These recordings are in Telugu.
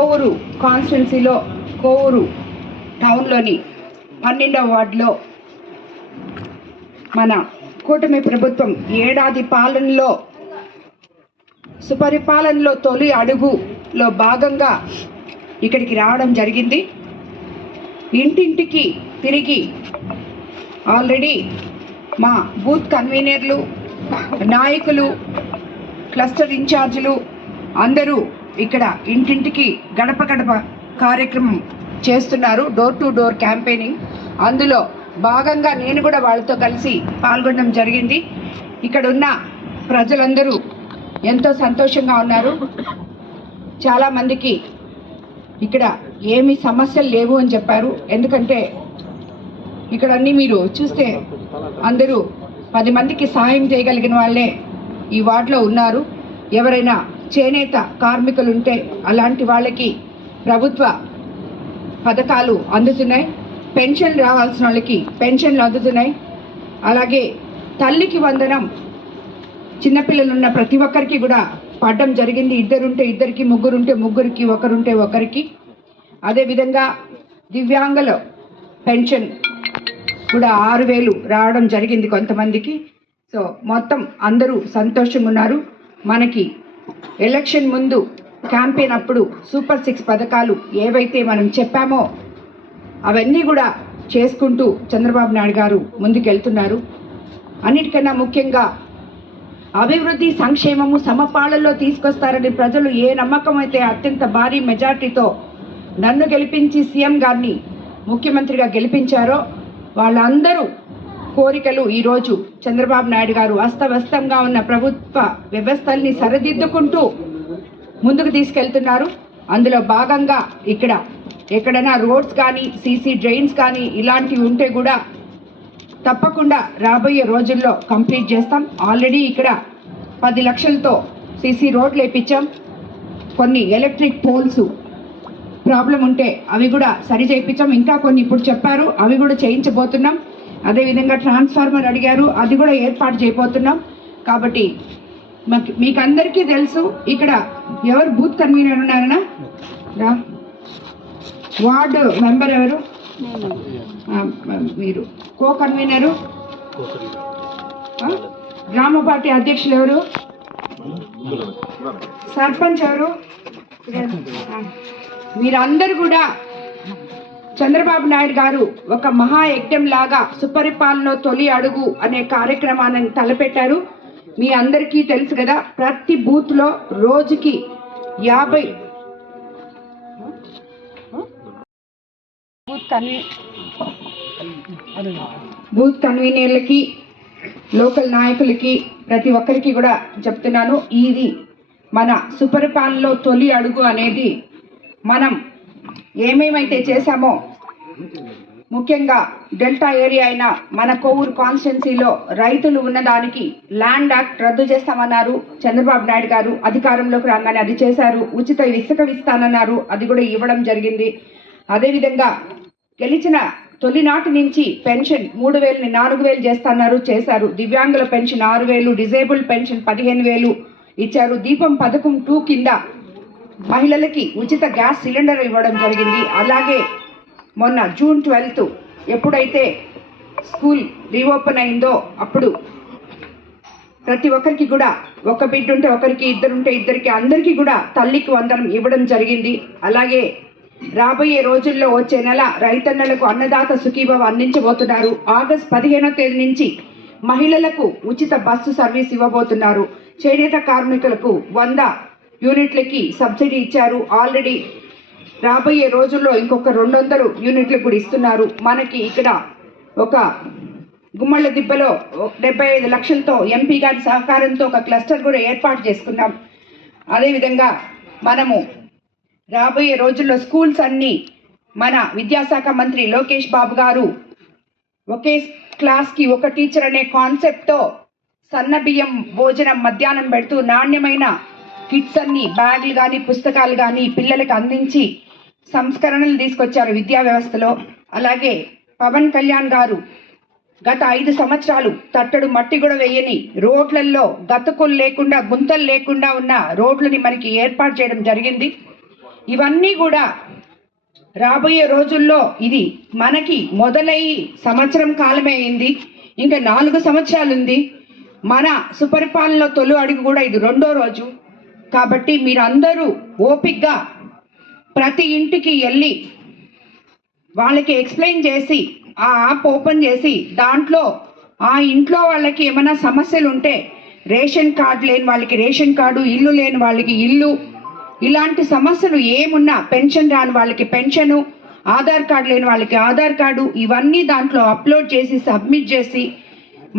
కోవూరు కాన్స్టిట్యున్సీలో కోవూరు టౌన్లోని 12వ వార్డులో మన కూటమి ప్రభుత్వం ఏడాది పాలనలో సుపరిపాలనలో తొలి అడుగులో భాగంగా ఇక్కడికి రావడం జరిగింది. ఇంటింటికి తిరిగి ఆల్రెడీ మా బూత్ కన్వీనర్లు, నాయకులు, క్లస్టర్ ఇన్ఛార్జీలు అందరూ ఇక్కడ ఇంటింటికి గడప గడప కార్యక్రమం చేస్తున్నారు, డోర్ టు డోర్ క్యాంపెయినింగ్. అందులో భాగంగా నేను కూడా వాళ్ళతో కలిసి పాల్గొనడం జరిగింది. ఇక్కడ ఉన్న ప్రజలందరూ ఎంతో సంతోషంగా ఉన్నారు. చాలామందికి ఇక్కడ ఏమి సమస్యలు లేవు అని చెప్పారు. ఎందుకంటే ఇక్కడ అన్నీ మీరు చూస్తే అందరూ 10 మందికి సహాయం చేయగలిగిన వాళ్ళే ఈ వార్డులో ఉన్నారు. ఎవరైనా చేనేత కార్మికులు ఉంటే అలాంటి వాళ్ళకి ప్రభుత్వ పథకాలు అందుతున్నాయి. పెన్షన్ రావాల్సిన వాళ్ళకి పెన్షన్లు అందుతున్నాయి. అలాగే తల్లికి వందనం చిన్నపిల్లలు ఉన్న ప్రతి ఒక్కరికి కూడా పడడం జరిగింది. ఇద్దరుంటే ఇద్దరికి, ముగ్గురుంటే ముగ్గురికి, ఒకరుంటే ఒకరికి. అదేవిధంగా దివ్యాంగుల పెన్షన్ కూడా 6,000 రావడం జరిగింది కొంతమందికి. సో మొత్తం అందరూ సంతోషంగా ఉన్నారు. మనకి ఎలక్షన్ ముందు క్యాంపెయిన్ అప్పుడు సూపర్ 6 పథకాలు ఏవైతే మనం చెప్పామో అవన్నీ కూడా చేసుకుంటూ చంద్రబాబు నాయుడు గారు ముందుకెళ్తున్నారు. అన్నిటికన్నా ముఖ్యంగా అభివృద్ధి, సంక్షేమము సమపాలనలో తీసుకొస్తారని ప్రజలు ఏ నమ్మకం అయితే అత్యంత భారీ మెజార్టీతో నన్ను గెలిపించి సీఎం గారిని ముఖ్యమంత్రిగా గెలిపించారో వాళ్ళందరూ కోరికలు ఈరోజు చంద్రబాబు నాయుడు గారు అస్తవ్యస్తంగా ఉన్న ప్రభుత్వ వ్యవస్థల్ని సరిదిద్దుకుంటూ ముందుకు తీసుకెళ్తున్నారు. అందులో భాగంగా ఇక్కడ ఎక్కడైనా రోడ్స్ కానీ, సీసీ డ్రైన్స్ కానీ ఇలాంటివి ఉంటే కూడా తప్పకుండా రాబోయే రోజుల్లో కంప్లీట్ చేస్తాం. ఆల్రెడీ ఇక్కడ 10 లక్షలతో సీసీ రోడ్లు వేయించాం. కొన్ని ఎలక్ట్రిక్ పోల్స్ ప్రాబ్లం ఉంటే అవి కూడా సరి చేయించాం. ఇంకా కొన్ని ఇప్పుడు చెప్పారు, అవి కూడా చేయించబోతున్నాం. అదేవిధంగా ట్రాన్స్ఫార్మర్ అడిగారు, అది కూడా ఏర్పాటు చేయబోతున్నాం. కాబట్టి మీకు అందరికీ తెలుసు ఇక్కడ ఎవరు బూత్ కన్వీనర్ ఉన్నారనా? వార్డు మెంబర్ ఎవరు? మీరు. కో కన్వీనరు? గ్రామ పార్టీ అధ్యక్షులు ఎవరు? సర్పంచ్ ఎవరు? మీరందరూ కూడా చంద్రబాబు నాయుడు గారు ఒక మహాయజ్ఞం లాగా సుపరిపాలనలో తొలి అడుగు అనే కార్యక్రమాన్ని తలపెట్టారు. మీ అందరికీ తెలుసు కదా, ప్రతి బూత్లో రోజుకి 50 బూత్ కన్వీనర్లకి, లోకల్ నాయకులకి, ప్రతి ఒక్కరికి కూడా చెప్తున్నాను, ఇది మన సుపరిపాలనలో తొలి అడుగు అనేది మనం ఏమేమైతే చేశామో, ముఖ్యంగా డెల్టా ఏరియా అయిన మన కోవూరు కాన్స్టిట్యున్సీలో రైతులు ఉన్నదానికి ల్యాండ్ యాక్ట్ రద్దు చేస్తామన్నారు చంద్రబాబు నాయుడు గారు. అధికారంలోకి రాగానే అది చేశారు. ఉచిత ఇసుక ఇస్తానన్నారు, అది కూడా ఇవ్వడం జరిగింది. అదేవిధంగా గెలిచిన తొలినాటి నుంచి పెన్షన్ 3,000ని 4,000 చేస్తున్నారు, చేశారు. దివ్యాంగుల పెన్షన్ 6,000, డిజేబుల్డ్ పెన్షన్ 15,000 ఇచ్చారు. దీపం పథకం 2 కింద మహిళలకి ఉచిత గ్యాస్ సిలిండర్ ఇవ్వడం జరిగింది. అలాగే మొన్న జూన్ 12 ఎప్పుడైతే స్కూల్ రీఓపెన్ అయిందో అప్పుడు ప్రతి ఒక్కరికి కూడా, ఒక బిడ్డ ఉంటే ఒకరికి, ఇద్దరుంటే ఇద్దరికి, అందరికీ కూడా తల్లికి వందనం ఇవ్వడం జరిగింది. అలాగే రాబోయే రోజుల్లో వచ్చే నెల రైతన్నలకు అన్నదాత సుఖీభవ అందించబోతున్నారు. ఆగస్టు 15వ తేదీ నుంచి మహిళలకు ఉచిత బస్సు సర్వీస్ ఇవ్వబోతున్నారు. చేనేత కార్మికులకు 100 యూనిట్లకి సబ్సిడీ ఇచ్చారు. ఆల్రెడీ రాబోయే రోజుల్లో ఇంకొక 200 యూనిట్లకు కూడా ఇస్తున్నారు. మనకి ఇక్కడ ఒక గుమ్మళ్ళ దిబ్బలో 75 లక్షలతో ఎంపీ గారి సహకారంతో ఒక క్లస్టర్ కూడా ఏర్పాటు చేసుకున్నాం. అదేవిధంగా మనము రాబోయే రోజుల్లో స్కూల్స్ అన్నీ మన విద్యాశాఖ మంత్రి లోకేష్ బాబు గారు ఒకే క్లాస్కి ఒక టీచర్ అనే కాన్సెప్ట్తో సన్న బియ్యం భోజనం మధ్యాహ్నం పెడుతూ నాణ్యమైన కిట్స్ అన్ని, బ్యాగులు కానీ, పుస్తకాలు కానీ పిల్లలకు అందించి సంస్కరణలు తీసుకొచ్చారు విద్యా వ్యవస్థలో. అలాగే పవన్ కళ్యాణ్ గారు గత 5 సంవత్సరాలు తట్టడు మట్టి కూడా వేయని రోడ్లలో గతుకులు లేకుండా, గుంతలు లేకుండా ఉన్న రోడ్లని మనకి ఏర్పాటు చేయడం జరిగింది. ఇవన్నీ కూడా రాబోయే రోజుల్లో ఇది మనకి మొదలయ్యి సంవత్సరం కాలమే అయింది, ఇంకా 4 సంవత్సరాలు ఉంది. మన సుపరిపాలనలో తొలి అడుగు కూడా ఇది 2వ రోజు. కాబట్టి మీరందరూ ఓపికగా ప్రతి ఇంటికి వెళ్ళి వాళ్ళకి ఎక్స్ప్లెయిన్ చేసి ఆ యాప్ ఓపెన్ చేసి దాంట్లో ఆ ఇంట్లో వాళ్ళకి ఏమైనా సమస్యలు ఉంటే రేషన్ కార్డు లేని వాళ్ళకి రేషన్ కార్డు, ఇల్లు లేని వాళ్ళకి ఇల్లు, ఇలాంటి సమస్యలు ఏమున్నా, పెన్షన్ రాని వాళ్ళకి పెన్షను, ఆధార్ కార్డు లేని వాళ్ళకి ఆధార్ కార్డు, ఇవన్నీ దాంట్లో అప్లోడ్ చేసి సబ్మిట్ చేసి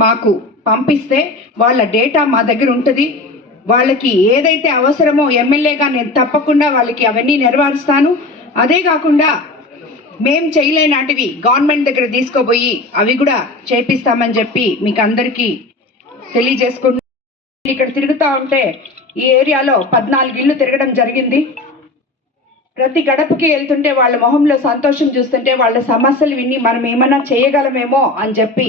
మాకు పంపిస్తే వాళ్ళ డేటా మా దగ్గర ఉంటుంది. వాళ్ళకి ఏదైతే అవసరమో ఎమ్మెల్యేగా నేను తప్పకుండా వాళ్ళకి అవన్నీ నెరవేరుస్తాను. అదే కాకుండా మేం చేయలేనాటివి గవర్నమెంట్ దగ్గర తీసుకోబోయి అవి కూడా చేపిస్తామని చెప్పి మీకు అందరికీ తెలియజేసుకుంటున్నాను. ఇక్కడ తిరుగుతూ ఉంటే ఈ ఏరియాలో 14 ఇళ్ళు తిరగడం జరిగింది. ప్రతి గడపకి వెళ్తుంటే వాళ్ళ మొహంలో సంతోషం చూస్తుంటే వాళ్ళ సమస్యలు విని మనం ఏమైనా చేయగలమేమో అని చెప్పి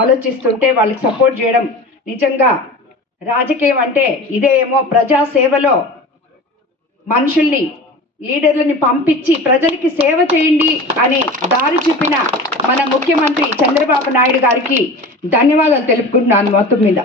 ఆలోచిస్తుంటే వాళ్ళకి సపోర్ట్ చేయడం, నిజంగా రాజకీయం అంటే ఇదే ఏమో. ప్రజాసేవలో మనుషుల్ని, లీడర్లని పంపించి ప్రజలకి సేవ చేయండి అని దారి చూపిన మన ముఖ్యమంత్రి చంద్రబాబు నాయుడు గారికి ధన్యవాదాలు తెలుపుకుంటున్నాను మొత్తం మీద.